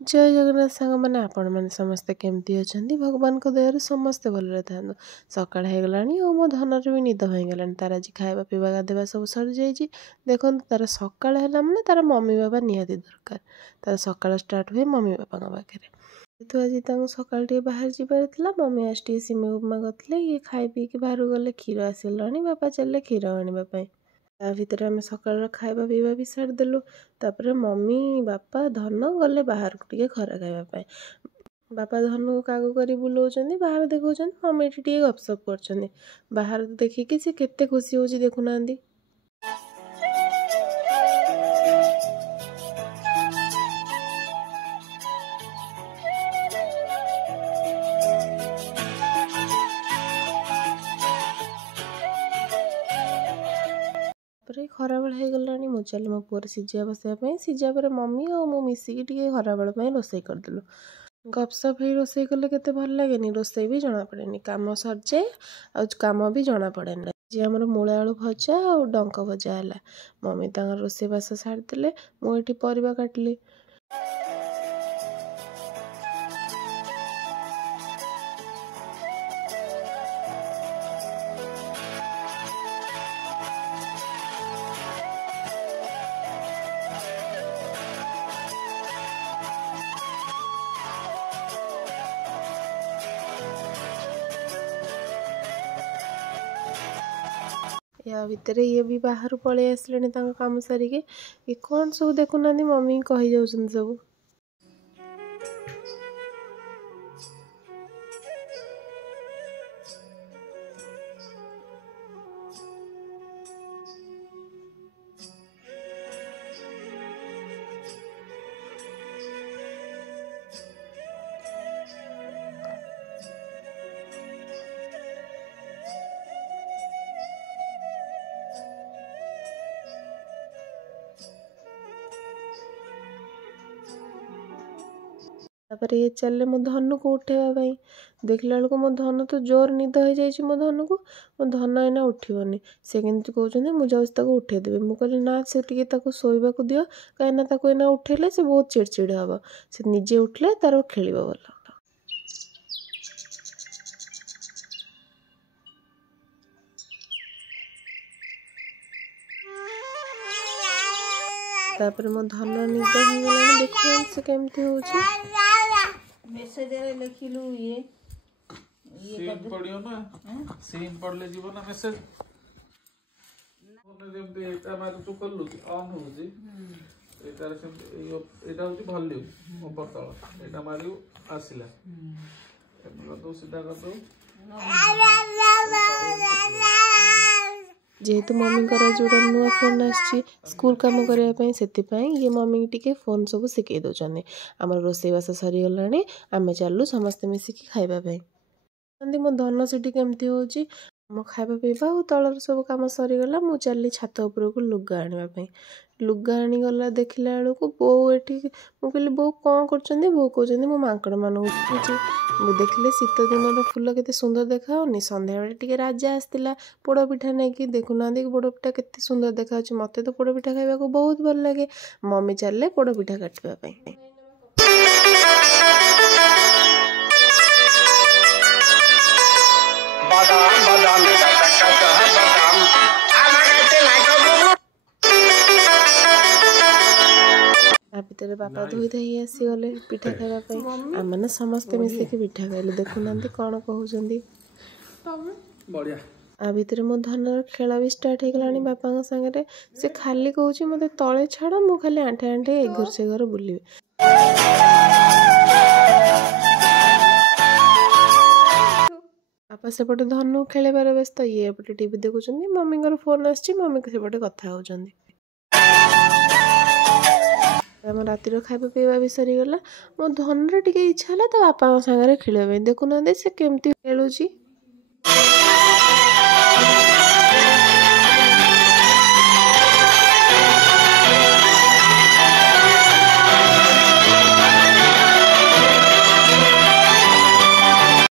जय जगन्नाथ सांग मैंने आपण मैंने समस्ते केमती अच्छा भगवान को दयार समस्ते भलरे था सकाळ होगलानी और मो धनर भी निद हो गलानी तार आज खाଇବା पीवा गाधेवा सब सरी जाइए देखो तार सकाळ है मैंने तार मम्मी बाबा निहाती दरकार तार सकाळ स्टार्ट हुए मम्मी बाबा पाखे तो आज सकाल टे बाहर जीवार था मम्मी आज टे सिमे उपमा करते ये खाई पीक बाहर गले क्षीर आसला बापा चलले क्षीर आने भितर आम सकाल खाଇବା पीवा भी सारिदेलु तापर मम्मी बापा धन गले बाहर को टे खरा खावाई बापा धन को काग कर बुलाऊँ बाहर देखा मम्मी ये गपसप कर बाहर देखिकी सी केते खुशी हो देखुना खरा बेल हो गला मु चल मो पुअर सीझा बसाई सीझा पर मम्मी और मु मिसिकी टे खरा बेल रोसई करदेलु गपसप हो रोसई कले केते भल लगे रोसई भी जना पड़े काम सर जाए आ काम भी जना पड़े जी आम मूला आलू भजा और डंक भजा है मम्मी रोसई बास सारिदे मुझे परिवा काटिली या भितर ये भी बाहर पलि आसले काम सारिके ये कौन सब देखुना मम्मी कही जाऊँ सब तापर ये चले मो धनु को उठेवाई देखला बेलू मो धन तो जोर निद हो जाए मो धन को मो धन एना उठबनी से केमती कहते मुझे उठेदेवी मुझे ना से शोवा को दियो कहीं एना उठेले से बहुत चिड़चिड़ हम से निजे उठले तार खेल भल तापर मो धन निद हो गला देखिए से केमती हो मेसेज रे लिखिलु ये सीन पड़ियो ना सीन पड़ले जीवन ना मेसेज फोन रे भी एटा मार तू करलु ऑन हो जी एटा रे एटा होची वॉल्यूम ऊपर तळ एटा मारियो आसिला एटा तो सीधा कर दो जेहेतु मम्मी जोड़ा नुआ फोन आसी स्कूल कम करने से ये मम्मी टी फोन सब शिखई दौरान आम रोसईबास सरीगला आम चलू समस्ते मिसिकी खावाई मो धन से केमती हो मो खावा पीवा और तलर सब कम सरीगला मु चली छात उपरक लुगा आने लुगा आनीगला देखला बेलू बो ये मुझे बो कौन कर बो कहते मो माकड़ मान देखले शीत दिन फूल के सुंदर देखा संध्या टे राजा आसला पोड़पिठा नहीं कि देखुना पोड़पिठा के सुंदर देखा मत तो पोड़पिठा खावा को बहुत भल लगे मम्मी चलले पोड़पिठा काटवाई भितर बापा धोई धोई आसीगले पिठा खावाई आम मैंने समस्ते मिसिकी पिठा खाइलु देखुना कौन कहते आ भितर मो धनर खेल भी स्टार्ट हो गला बापा सागरे से खाली कहूँ मत तले छाड़ मु खाली आंठे आंठे एघर से घर बुलि बापा सेपटे धनु खेलबार व्यस्त ये एपटे टीवी देखुं मम्मी फोन आसी मम्मी सेपटे कथा होउछंदी आम रातिर खाଇବା पीवा भी सरीगला मो धन टे इच्छा है तो बापा सागर खेल देखुना से केमती खेलुची।